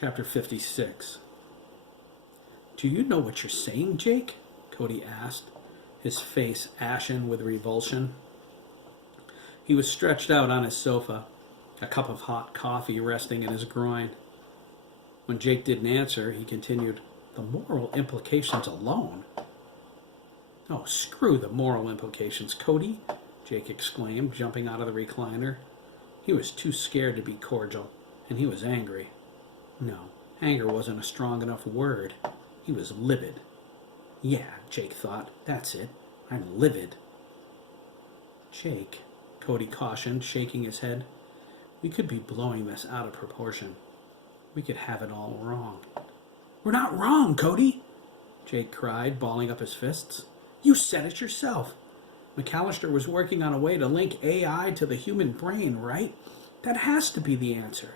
Chapter 56. "Do you know what you're saying, Jake?" Cody asked, his face ashen with revulsion. He was stretched out on his sofa, a cup of hot coffee resting in his groin. When Jake didn't answer, he continued, "The moral implications alone." "Oh, screw the moral implications, Cody," Jake exclaimed, jumping out of the recliner. He was too scared to be cordial, and he was angry. No, anger wasn't a strong enough word. He was livid. Yeah, Jake thought, that's it. I'm livid. "Jake," Cody cautioned, shaking his head, "we could be blowing this out of proportion. We could have it all wrong." "We're not wrong, Cody!" Jake cried, balling up his fists. "You said it yourself. McAllister was working on a way to link AI to the human brain, right? That has to be the answer.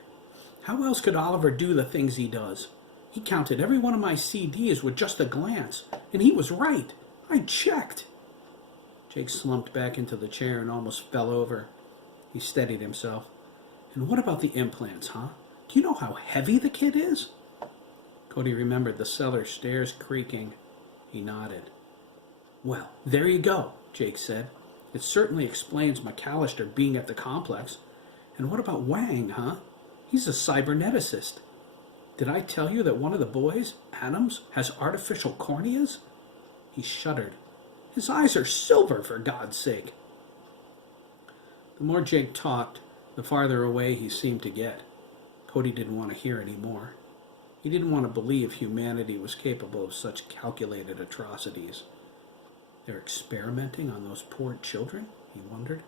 How else could Oliver do the things he does? He counted every one of my CDs with just a glance, and he was right. I checked." Jake slumped back into the chair and almost fell over. He steadied himself. "And what about the implants, huh? Do you know how heavy the kid is?" Cody remembered the cellar stairs creaking. He nodded. "Well, there you go," Jake said. "It certainly explains McAllister being at the complex. And what about Wang, huh? He's a cyberneticist. Did I tell you that one of the boys, Adams, has artificial corneas?" He shuddered. "His eyes are silver, for God's sake." The more Jake talked, the farther away he seemed to get. Cody didn't want to hear any more. He didn't want to believe humanity was capable of such calculated atrocities. They're experimenting on those poor children, he wondered.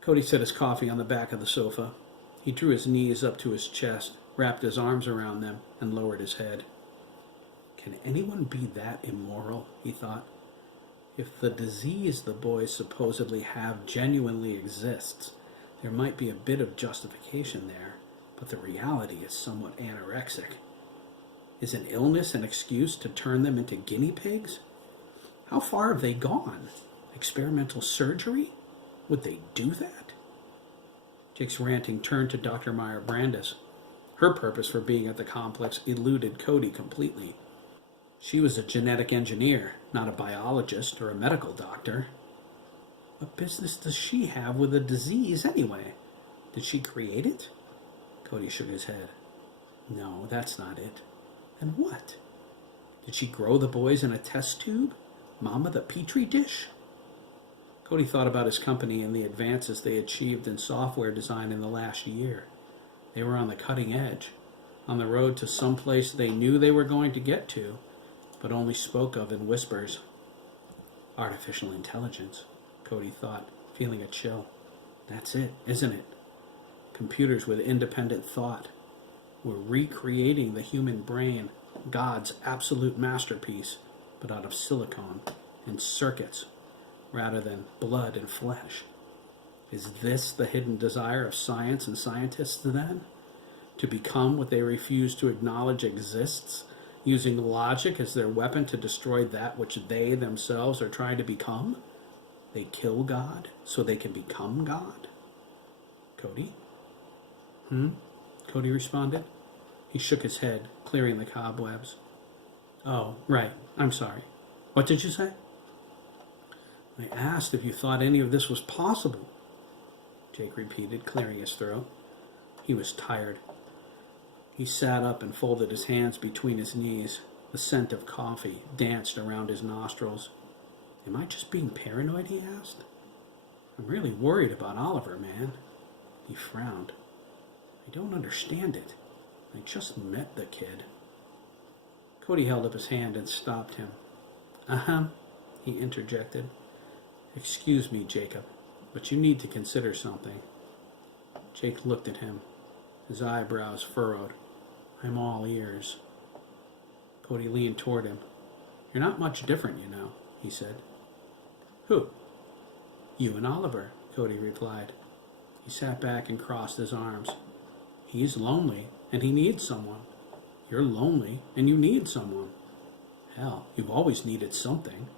Cody set his coffee on the back of the sofa. He drew his knees up to his chest, wrapped his arms around them, and lowered his head. Can anyone be that immoral, he thought. If the disease the boys supposedly have genuinely exists, there might be a bit of justification there, but the reality is somewhat anorexic. Is an illness an excuse to turn them into guinea pigs? How far have they gone? Experimental surgery? Would they do that? Jake's ranting turned to Dr. Meyer Brandis. Her purpose for being at the complex eluded Cody completely. She was a genetic engineer, not a biologist or a medical doctor. What business does she have with a disease anyway? Did she create it? Cody shook his head. No, that's not it. Then what? Did she grow the boys in a test tube? Mama the Petri dish? Cody thought about his company and the advances they achieved in software design in the last year. They were on the cutting edge, on the road to some place they knew they were going to get to, but only spoke of in whispers. Artificial intelligence, Cody thought, feeling a chill. That's it, isn't it? Computers with independent thought. We're recreating the human brain, God's absolute masterpiece, but out of silicone and circuits, rather than blood and flesh. Is this the hidden desire of science and scientists, then? To become what they refuse to acknowledge exists, using logic as their weapon to destroy that which they themselves are trying to become? They kill God so they can become God? Cody? Cody responded. He shook his head, clearing the cobwebs. Oh, right. I'm sorry. What did you say? I asked if you thought any of this was possible, Jake repeated, clearing his throat. He was tired. He sat up and folded his hands between his knees. The scent of coffee danced around his nostrils. Am I just being paranoid, he asked. I'm really worried about Oliver, man. He frowned. I don't understand it. I just met the kid. Cody held up his hand and stopped him. He interjected. Excuse me, Jacob, but you need to consider something. Jake looked at him, his eyebrows furrowed. I'm all ears. Cody leaned toward him. You're not much different, you know, he said. Who? You and Oliver, Cody replied. He sat back and crossed his arms. He's lonely, and he needs someone. You're lonely, and you need someone. Hell, you've always needed something.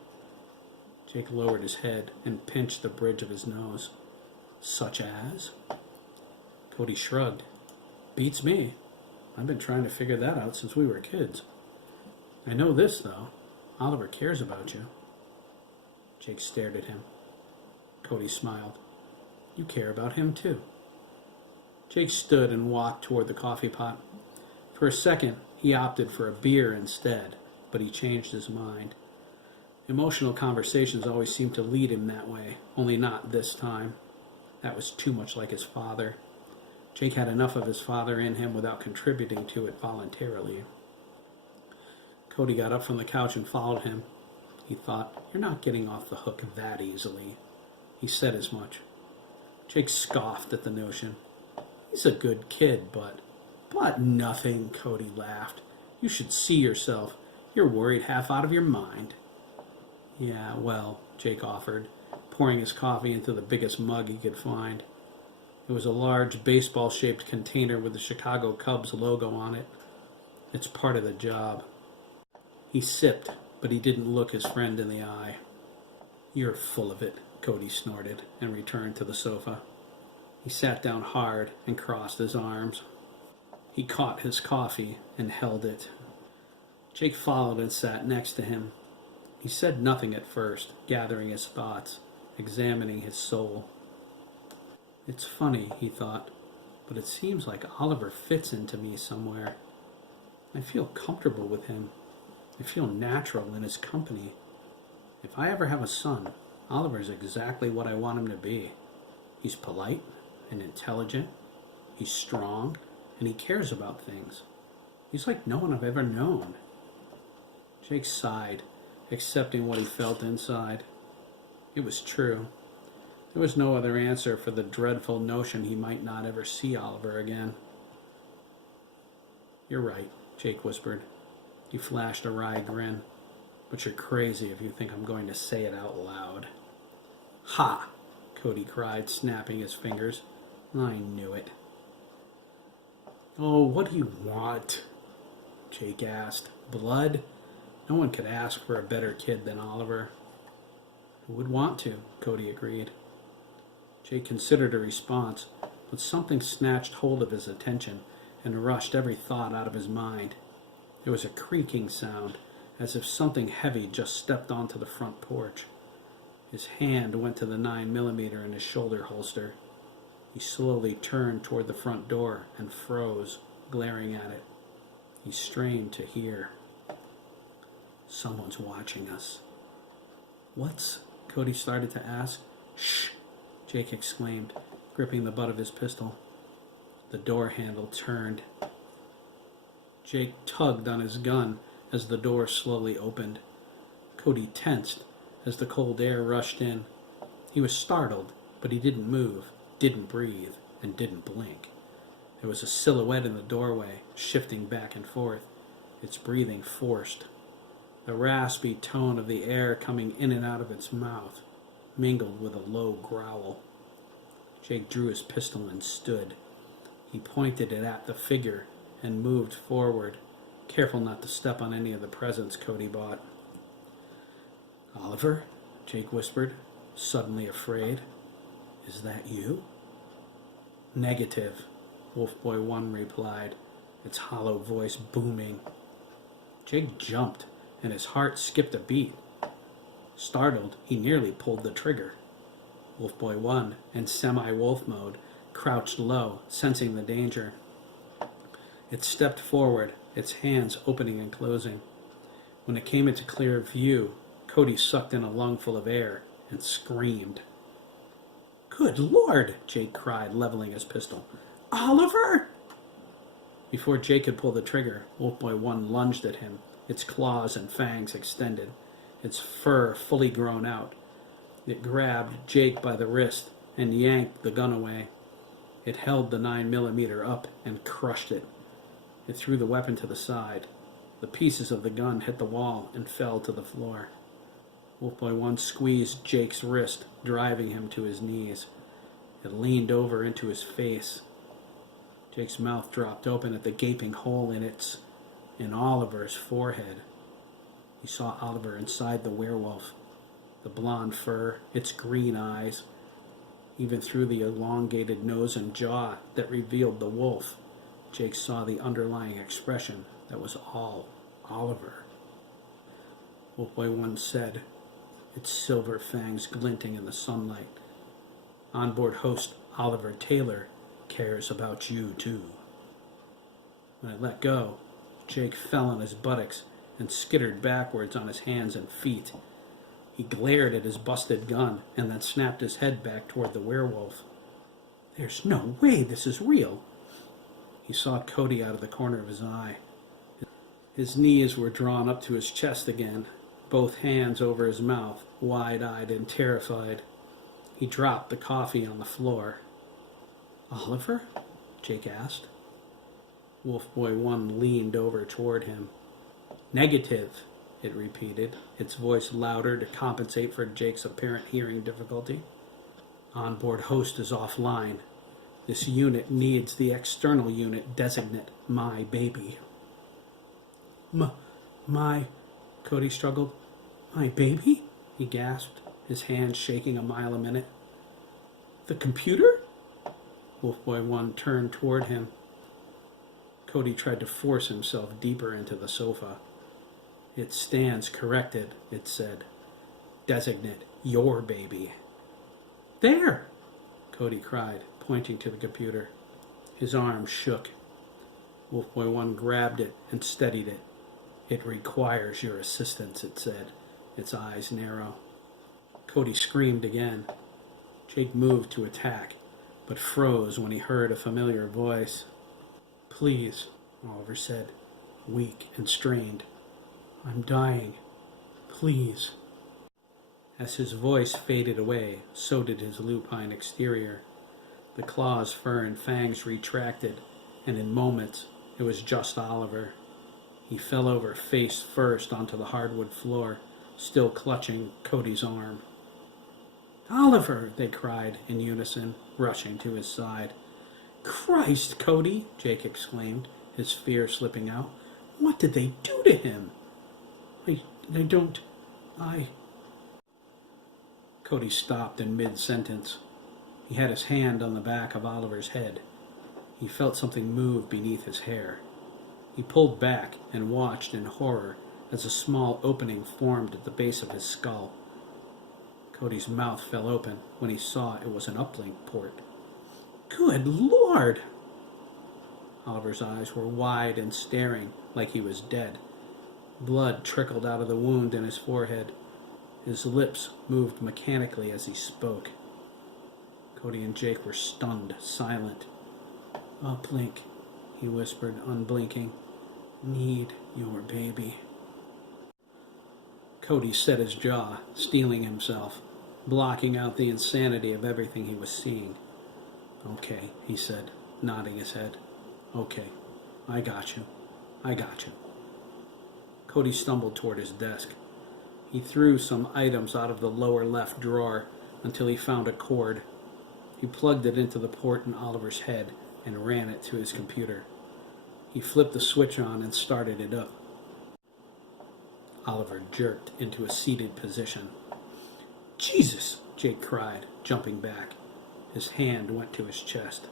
Jake lowered his head and pinched the bridge of his nose. Such as? Cody shrugged. Beats me. I've been trying to figure that out since we were kids. I know this, though. Oliver cares about you. Jake stared at him. Cody smiled. You care about him, too. Jake stood and walked toward the coffee pot. For a second, he opted for a beer instead, but he changed his mind. Emotional conversations always seemed to lead him that way, only not this time. That was too much like his father. Jake had enough of his father in him without contributing to it voluntarily. Cody got up from the couch and followed him. He thought, you're not getting off the hook that easily. He said as much. Jake scoffed at the notion. He's a good kid, but nothing, Cody laughed. You should see yourself. You're worried half out of your mind. Yeah, well, Jake offered, pouring his coffee into the biggest mug he could find. It was a large baseball-shaped container with the Chicago Cubs logo on it. It's part of the job. He sipped, but he didn't look his friend in the eye. You're full of it, Cody snorted, and returned to the sofa. He sat down hard and crossed his arms. He caught his coffee and held it. Jake followed and sat next to him. He said nothing at first, gathering his thoughts, examining his soul. It's funny, he thought, but it seems like Oliver fits into me somewhere. I feel comfortable with him. I feel natural in his company. If I ever have a son, Oliver's exactly what I want him to be. He's polite and intelligent. He's strong, and he cares about things. He's like no one I've ever known. Jake sighed, accepting what he felt inside. It was true. There was no other answer for the dreadful notion he might not ever see Oliver again. You're right, Jake whispered. He flashed a wry grin. But you're crazy if you think I'm going to say it out loud. Ha! Cody cried, snapping his fingers. I knew it. Oh, what do you want? Jake asked. Blood? No one could ask for a better kid than Oliver. Who would want to? Cody agreed. Jake considered a response, but something snatched hold of his attention and rushed every thought out of his mind. There was a creaking sound, as if something heavy just stepped onto the front porch. His hand went to the 9mm in his shoulder holster. He slowly turned toward the front door and froze, glaring at it. He strained to hear. Someone's watching us. What's? Cody started to ask. Shh! Jake exclaimed, gripping the butt of his pistol. The door handle turned. Jake tugged on his gun as the door slowly opened. Cody tensed as the cold air rushed in. He was startled, but he didn't move, didn't breathe, and didn't blink. There was a silhouette in the doorway, shifting back and forth, its breathing forced. The raspy tone of the air coming in and out of its mouth mingled with a low growl. Jake drew his pistol and stood. He pointed it at the figure and moved forward, careful not to step on any of the presents Cody bought. Oliver? Jake whispered, suddenly afraid. Is that you? Negative, Wolfboy 1 replied, its hollow voice booming. Jake jumped, and his heart skipped a beat. Startled, he nearly pulled the trigger. Wolfboy 1, in semi-wolf mode, crouched low, sensing the danger. It stepped forward, its hands opening and closing. When it came into clear view, Cody sucked in a lungful of air and screamed. Good Lord, Jake cried, leveling his pistol. Oliver! Before Jake could pull the trigger, Wolfboy 1 lunged at him, its claws and fangs extended, its fur fully grown out. It grabbed Jake by the wrist and yanked the gun away. It held the 9mm up and crushed it. It threw the weapon to the side. The pieces of the gun hit the wall and fell to the floor. Wolfboy 1 squeezed Jake's wrist, driving him to his knees. It leaned over into his face. Jake's mouth dropped open at the gaping hole in Oliver's forehead. He saw Oliver inside the werewolf, the blonde fur, its green eyes, even through the elongated nose and jaw that revealed the wolf. Jake saw the underlying expression that was all Oliver. Wolfboy 1 said, its silver fangs glinting in the sunlight. Onboard host Oliver Taylor cares about you too. When it let go, Jake fell on his buttocks and skittered backwards on his hands and feet. He glared at his busted gun and then snapped his head back toward the werewolf. There's no way this is real. He saw Cody out of the corner of his eye. His knees were drawn up to his chest again, both hands over his mouth, wide-eyed and terrified. He dropped the coffee on the floor. Oliver? Jake asked. Wolfboy 1 leaned over toward him. Negative, it repeated, its voice louder to compensate for Jake's apparent hearing difficulty. Onboard host is offline. This unit needs the external unit designate my baby. My, Cody struggled. My baby? He gasped, his hands shaking a mile a minute. The computer? Wolfboy 1 turned toward him. Cody tried to force himself deeper into the sofa. It stands corrected, it said. Designate your baby. There! Cody cried, pointing to the computer. His arm shook. Wolfboy 1 grabbed it and steadied it. It requires your assistance, it said, its eyes narrow. Cody screamed again. Jake moved to attack, but froze when he heard a familiar voice. Please, Oliver said, weak and strained. I'm dying. Please. As his voice faded away, so did his lupine exterior. The claws, fur, and fangs retracted, and in moments it was just Oliver. He fell over face first onto the hardwood floor, still clutching Cody's arm. Oliver, they cried in unison, rushing to his side. Christ, Cody, Jake exclaimed, his fear slipping out. What did they do to him? Cody stopped in mid-sentence. He had his hand on the back of Oliver's head. He felt something move beneath his hair. He pulled back and watched in horror as a small opening formed at the base of his skull. Cody's mouth fell open when he saw it was an uplink port. Good Lord! Oliver's eyes were wide and staring like he was dead. Blood trickled out of the wound in his forehead. His lips moved mechanically as he spoke. Cody and Jake were stunned, silent. Uplink, he whispered, unblinking. Need your baby. Cody set his jaw, steeling himself, blocking out the insanity of everything he was seeing. Okay, he said, nodding his head. Okay, I got you. Cody stumbled toward his desk. He threw some items out of the lower left drawer until he found a cord. He plugged it into the port in Oliver's head and ran it to his computer. He flipped the switch on and started it up. Oliver jerked into a seated position. Jesus! Jake cried, jumping back. His hand went to his chest.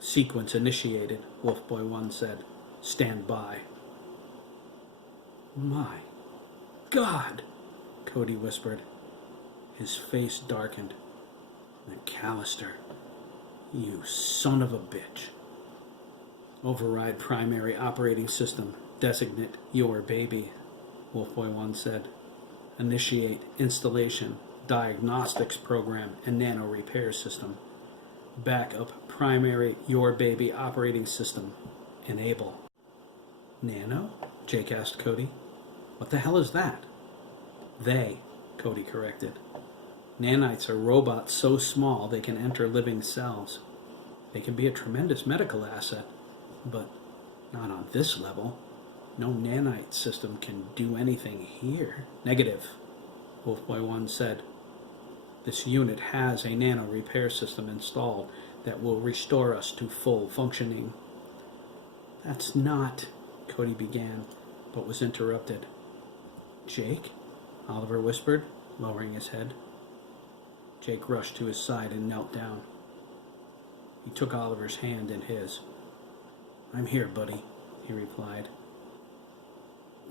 Sequence initiated, Wolfboy 1 said. Stand by. My God, Cody whispered. His face darkened. McAllister, you son of a bitch. Override primary operating system. Designate your baby, Wolfboy 1 said. Initiate installation, diagnostics program, and nano repair system. Backup primary your baby operating system. Enable. Nano? Jake asked Cody. What the hell is that? They, Cody corrected. Nanites are robots so small they can enter living cells. They can be a tremendous medical asset, but not on this level. No nanite system can do anything here. Negative, Wolfboy 1 said. This unit has a nano repair system installed that will restore us to full functioning. That's not, Cody began, but was interrupted. Jake? Oliver whispered, lowering his head. Jake rushed to his side and knelt down. He took Oliver's hand in his. I'm here, buddy, he replied.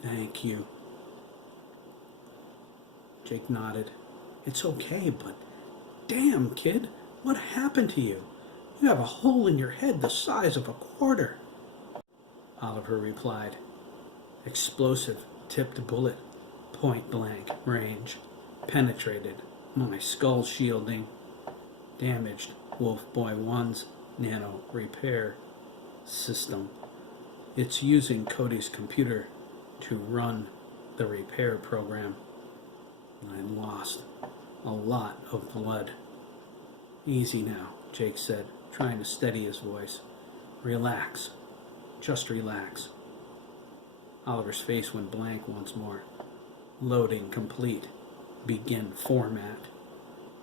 Thank you. Jake nodded. It's okay, but damn, kid, what happened to you? You have a hole in your head the size of a quarter. Oliver replied. Explosive, tipped bullet, point blank range, penetrated my skull shielding, damaged Wolf Boy 1's nano repair system. It's using Cody's computer to run the repair program. I lost a lot of blood. Easy now, Jake said, trying to steady his voice. Relax. Just relax. Oliver's face went blank once more. Loading complete. Begin format.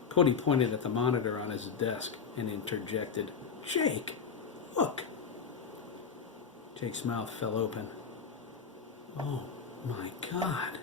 Cody pointed at the monitor on his desk and interjected, Jake, look. Jake's mouth fell open. Oh my God.